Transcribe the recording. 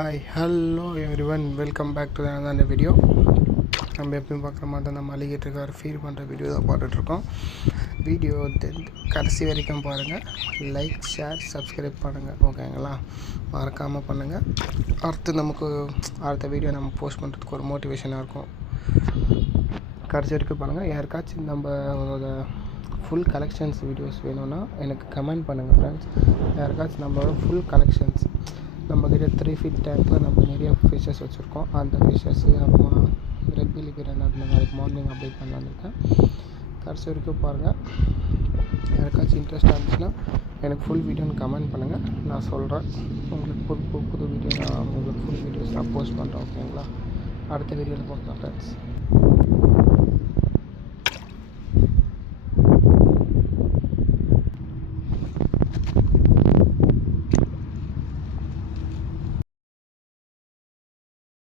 Hi hello everyone, welcome back to அந்த video. நம்ம எப்பயும் பார்க்குற மாதிரி தான் நம்ம அலிகேட்டருக்கார் ஃபீல் பண்ணுற வீடியோ தான் பார்த்துட்ருக்கோம். வீடியோ கடைசி வரைக்கும் பாருங்கள். லைக், ஷேர், சப்ஸ்கிரைப் பண்ணுங்கள், ஓகேங்களா? மறக்காமல் பண்ணுங்கள். அடுத்த வீடியோ நம்ம போஸ்ட் பண்ணுறதுக்கு ஒரு மோட்டிவேஷனாக இருக்கும். கடைசி வரைக்கும் பாருங்கள். யாருக்காச்சும் நம்மளோட ஃபுல் கலெக்ஷன்ஸ் வீடியோஸ் வேணும்னா எனக்கு கமெண்ட் பண்ணுங்கள் ஃப்ரெண்ட்ஸ். யாருக்காச்சும் நம்மளோட ஃபுல் கலெக்ஷன்ஸ், நம்மக்கிட்ட 3 feet டேங்கில் நம்ம நிறைய ஃபிஷ்ஷஸ் வச்சுருக்கோம். அந்த ஃபிஷ்ஷஸ்ஸு அப்புறமா ரெட் பில்லி பிரியாணி அது நாளைக்கு மார்னிங் அப்டேட் பண்ணலான்னு இருக்கேன். கடைசி வரைக்கும் பாருங்கள். யாருக்காச்சும் இன்ட்ரெஸ்ட்டாக இருந்துச்சுன்னா எனக்கு ஃபுல் வீடியோன்னு கமெண்ட் பண்ணுங்கள். நான் சொல்கிறேன். உங்களுக்கு புது வீடியோ நான் உங்களுக்கு ஃபுல் வீடியோஸ் நான் போஸ்ட் பண்ணுறேன், ஓகேங்களா? அடுத்த வீடியோவில் பார்க்கலாம் ஃப்ரெண்ட்ஸ்.